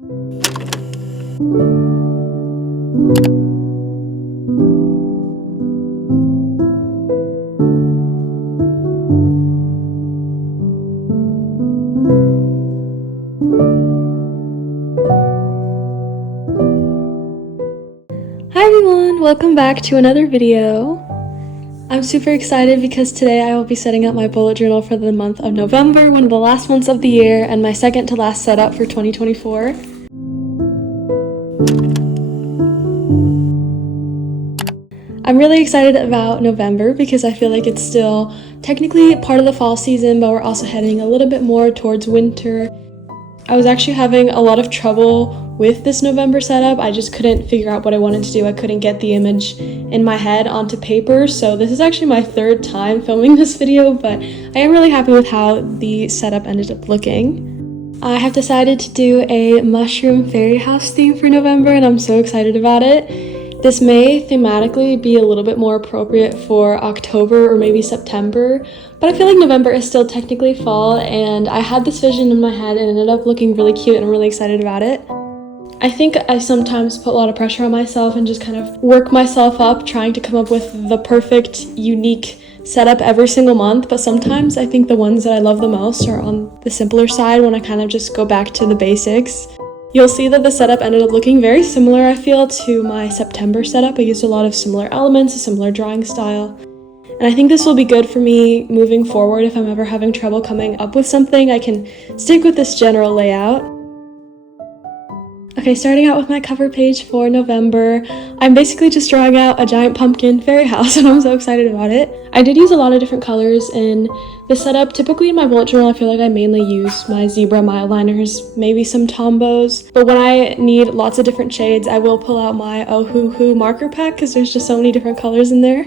Hi everyone, welcome back to another video. I'm super excited because today I will be setting up my bullet journal for the month of November, one of the last months of the year, and my second to last setup for 2024. I'm really excited about November because I feel like it's still technically part of the fall season, but we're also heading a little bit more towards winter. I was actually having a lot of trouble with this November setup. I just couldn't figure out what I wanted to do. I couldn't get the image in my head onto paper, so this is actually my third time filming this video, but I am really happy with how the setup ended up looking. I have decided to do a mushroom fairy house theme for November, and I'm so excited about it. This may thematically be a little bit more appropriate for October or maybe September, but I feel like November is still technically fall, and I had this vision in my head and it ended up looking really cute and I'm really excited about it. I think I sometimes put a lot of pressure on myself and just kind of work myself up trying to come up with the perfect, unique setup every single month, but sometimes I think the ones that I love the most are on the simpler side when I kind of just go back to the basics. You'll see that the setup ended up looking very similar, I feel, to my September setup. I used a lot of similar elements, a similar drawing style. And I think this will be good for me moving forward. If I'm ever having trouble coming up with something, I can stick with this general layout. Okay, starting out with my cover page for November, I'm basically just drawing out a giant pumpkin fairy house, and I'm so excited about it. I did use a lot of different colors in the setup. Typically in my bullet journal, I feel like I mainly use my zebra mild liners, maybe some Tombos, but when I need lots of different shades, I will pull out my Oh Hoo Hoo marker pack because there's just so many different colors in there.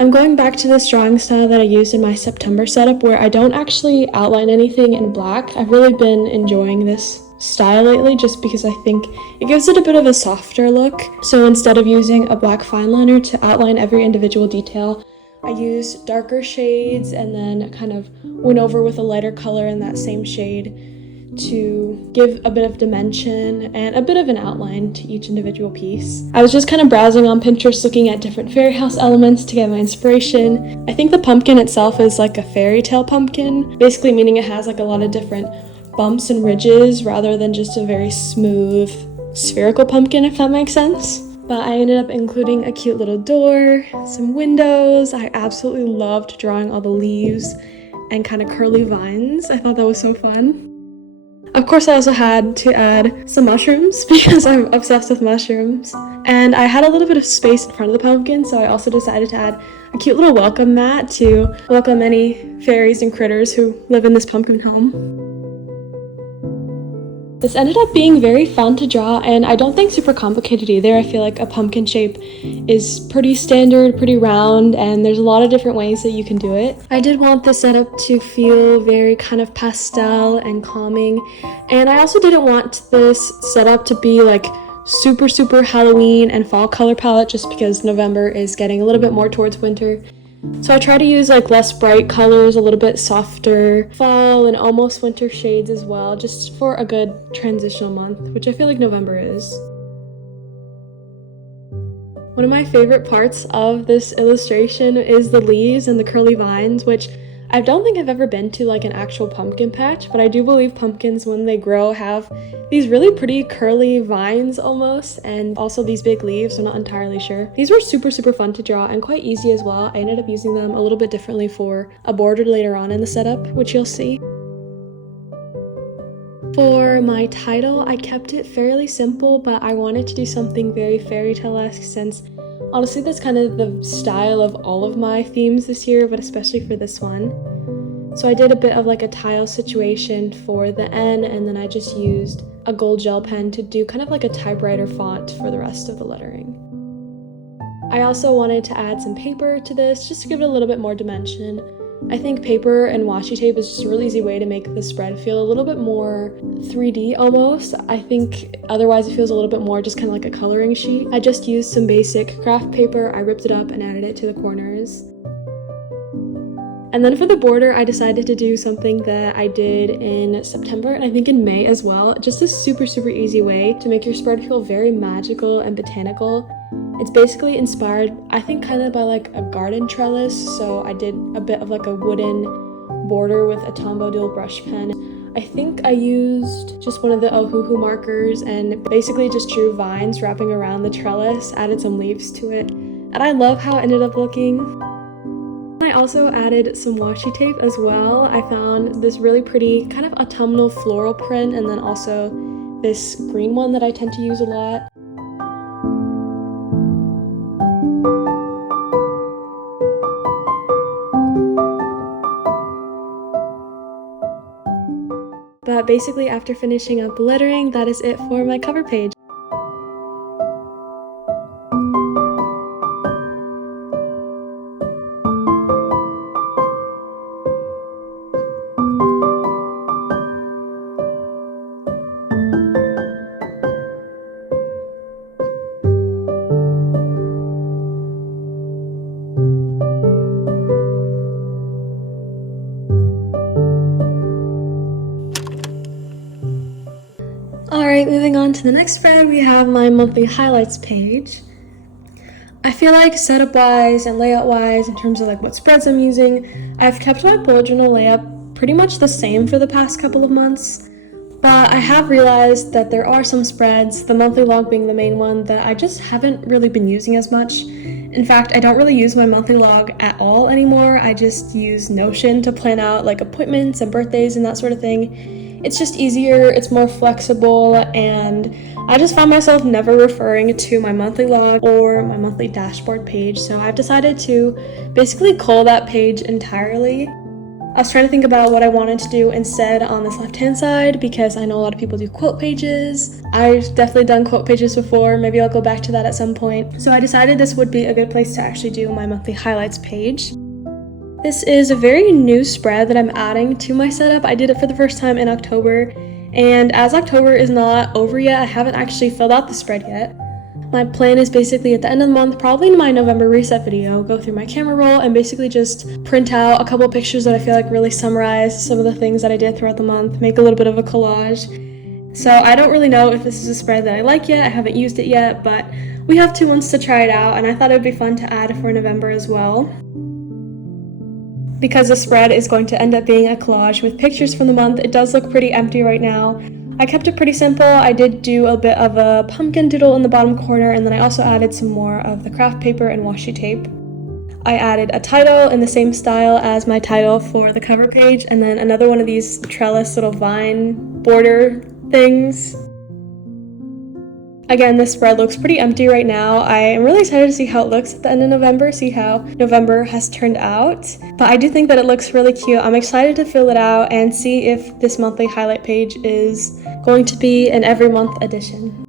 I'm going back to this drawing style that I used in my September setup where I don't actually outline anything in black. I've really been enjoying this style lately just because I think it gives it a bit of a softer look. So instead of using a black fine liner to outline every individual detail, I used darker shades and then kind of went over with a lighter color in that same shade to give a bit of dimension and a bit of an outline to each individual piece. I was just kind of browsing on Pinterest looking at different fairy house elements to get my inspiration. I think the pumpkin itself is like a fairy tale pumpkin, basically meaning it has like a lot of different bumps and ridges rather than just a very smooth spherical pumpkin, if that makes sense. But I ended up including a cute little door, some windows. I absolutely loved drawing all the leaves and kind of curly vines. I thought that was so fun. Of course, I also had to add some mushrooms because I'm obsessed with mushrooms. And I had a little bit of space in front of the pumpkin, so I also decided to add a cute little welcome mat to welcome any fairies and critters who live in this pumpkin home. This ended up being very fun to draw, and I don't think super complicated either. I feel like a pumpkin shape is pretty standard, pretty round, and there's a lot of different ways that you can do it. I did want the setup to feel very kind of pastel and calming, and I also didn't want this setup to be like super Halloween and fall color palette just because November is getting a little bit more towards winter. So I try to use like less bright colors, a little bit softer fall and almost winter shades as well, just for a good transitional month, which I feel like November is. One of my favorite parts of this illustration is the leaves and the curly vines, which I don't think I've ever been to like an actual pumpkin patch, but I do believe pumpkins when they grow have these really pretty curly vines almost, and also these big leaves. I'm not entirely sure. These were super fun to draw and quite easy as well. I ended up using them a little bit differently for a border later on in the setup, which you'll see. For my title, I kept it fairly simple, but I wanted to do something very fairy tale-esque since honestly that's kind of the style of all of my themes this year, but especially for this one. So I did a bit of like a tile situation for the N, and then I just used a gold gel pen to do kind of like a typewriter font for the rest of the lettering. I also wanted to add some paper to this just to give it a little bit more dimension. I think paper and washi tape is just a really easy way to make the spread feel a little bit more 3D almost. I think otherwise it feels a little bit more just kind of like a coloring sheet. I just used some basic craft paper, I ripped it up and added it to the corners. And then for the border, I decided to do something that I did in September and I think in May as well. Just a super easy way to make your spread feel very magical and botanical. It's basically inspired, I think, kind of by like a garden trellis. So I did a bit of like a wooden border with a Tombow dual brush pen. I think I used just one of the Ohuhu markers and basically just drew vines wrapping around the trellis, added some leaves to it. And I love how it ended up looking. I also added some washi tape as well. I found this really pretty kind of autumnal floral print and then also this green one that I tend to use a lot. But basically after finishing up the lettering, that is it for my cover page. Alright, moving on to the next spread, we have my monthly highlights page. I feel like setup-wise and layout-wise, in terms of like what spreads I'm using, I've kept my bullet journal layout pretty much the same for the past couple of months. But I have realized that there are some spreads, the monthly log being the main one, that I just haven't really been using as much. In fact, I don't really use my monthly log at all anymore. I just use Notion to plan out like appointments and birthdays and that sort of thing. It's just easier, it's more flexible, and I just found myself never referring to my monthly log or my monthly dashboard page, so I've decided to basically cull that page entirely. I was trying to think about what I wanted to do instead on this left-hand side because I know a lot of people do quote pages. I've definitely done quote pages before, maybe I'll go back to that at some point. So I decided this would be a good place to actually do my monthly highlights page. This is a very new spread that I'm adding to my setup. I did it for the first time in October, and as October is not over yet, I haven't actually filled out the spread yet. My plan is basically at the end of the month, probably in my November reset video, go through my camera roll and basically just print out a couple pictures that I feel like really summarize some of the things that I did throughout the month, make a little bit of a collage. So I don't really know if this is a spread that I like yet, I haven't used it yet, but we have 2 months to try it out, and I thought it would be fun to add for November as well. Because the spread is going to end up being a collage with pictures from the month, it does look pretty empty right now. I kept it pretty simple. I did do a bit of a pumpkin doodle in the bottom corner, and then I also added some more of the craft paper and washi tape. I added a title in the same style as my title for the cover page, and then another one of these trellis little vine border things. Again, this spread looks pretty empty right now. I am really excited to see how it looks at the end of November, see how November has turned out. But I do think that it looks really cute. I'm excited to fill it out and see if this monthly highlight page is going to be an every month edition.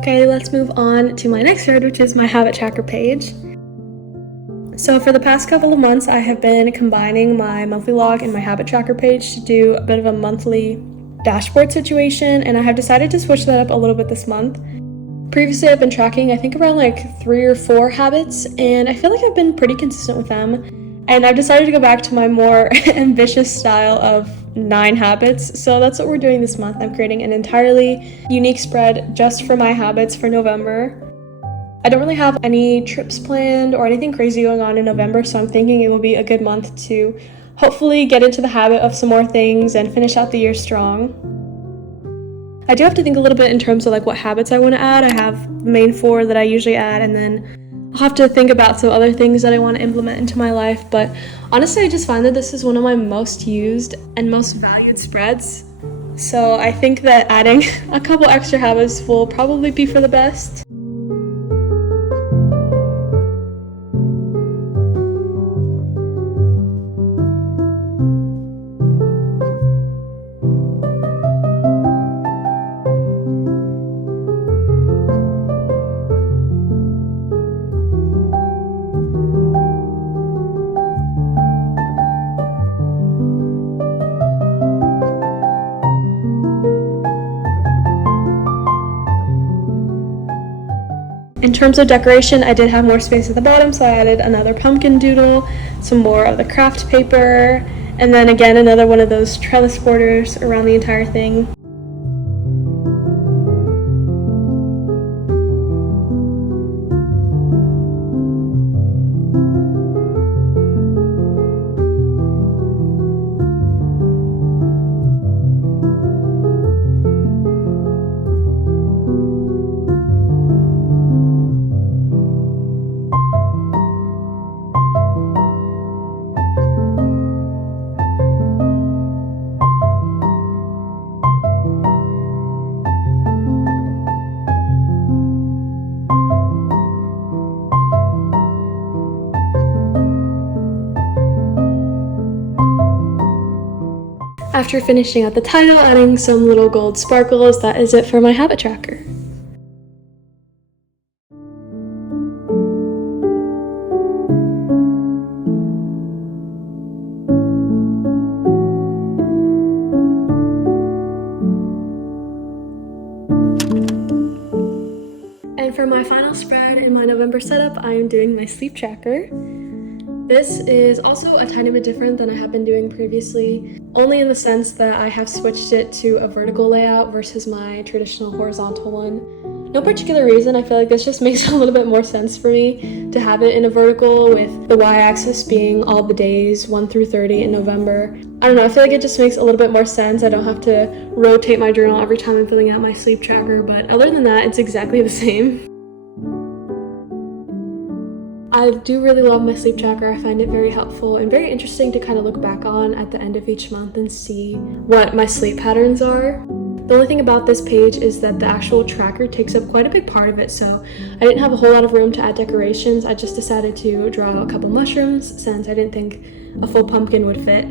Okay, let's move on to my next spread, which is my habit tracker page. So for the past couple of months, I have been combining my monthly log and my habit tracker page to do a bit of a monthly dashboard situation, and I have decided to switch that up a little bit this month. Previously, I've been tracking, I think, around like 3 or 4 habits, and I feel like I've been pretty consistent with them. And I've decided to go back to my more ambitious style of 9 habits. So that's what we're doing this month. I'm creating an entirely unique spread just for my habits for November. I don't really have any trips planned or anything crazy going on in November, so I'm thinking it will be a good month to hopefully get into the habit of some more things and finish out the year strong. I do have to think a little bit in terms of like what habits I want to add. I have the main 4 that I usually add, and then I'll have to think about some other things that I want to implement into my life. But honestly, I just find that this is one of my most used and most valued spreads. So I think that adding a couple extra habits will probably be for the best. Alright, 'cause I don't know if you can hear, but there's a lot of In terms of decoration, I did have more space at the bottom, so I added another pumpkin doodle, some more of the craft paper, and then again another one of those trellis borders around the entire thing. After finishing out the title, adding some little gold sparkles, that is it for my habit tracker. And for my final spread in my November setup, I am doing my sleep tracker. This is also a tiny bit different than I have been doing previously, only in the sense that I have switched it to a vertical layout versus my traditional horizontal one. No particular reason, I feel like this just makes a little bit more sense for me to have it in a vertical with the y-axis being all the days 1 through 30 in November. I don't know, I feel like it just makes a little bit more sense. I don't have to rotate my journal every time I'm filling out my sleep tracker, but other than that, it's exactly the same. I do really love my sleep tracker. I find it very helpful and very interesting to kind of look back on at the end of each month and see what my sleep patterns are. The only thing about this page is that the actual tracker takes up quite a big part of it, so I didn't have a whole lot of room to add decorations. I just decided to draw a couple mushrooms since I didn't think a full pumpkin would fit.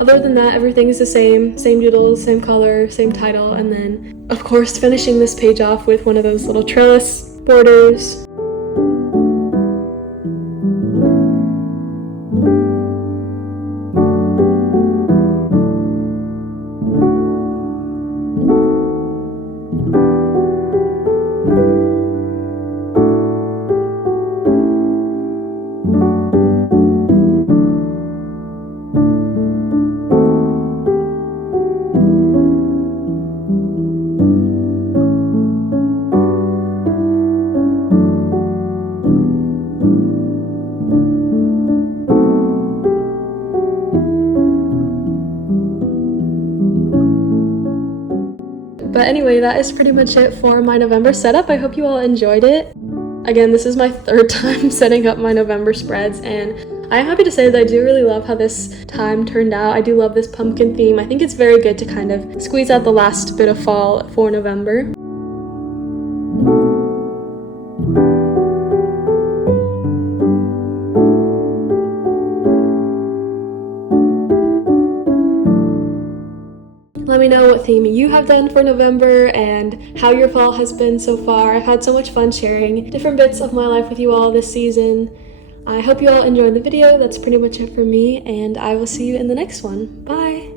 Other than that, everything is the same doodles, same color, same title, and then of course finishing this page off with one of those little trellis borders. But anyway, that is pretty much it for my November setup. I hope you all enjoyed it. Again, this is my third time setting up my November spreads, and I'm happy to say that I do really love how this time turned out. I do love this pumpkin theme. I think it's very good to kind of squeeze out the last bit of fall for November. Let me know what theme you have done for November and how your fall has been so far. I've had so much fun sharing different bits of my life with you all this season. I hope you all enjoyed the video. That's pretty much it for me, and I will see you in the next one. Bye!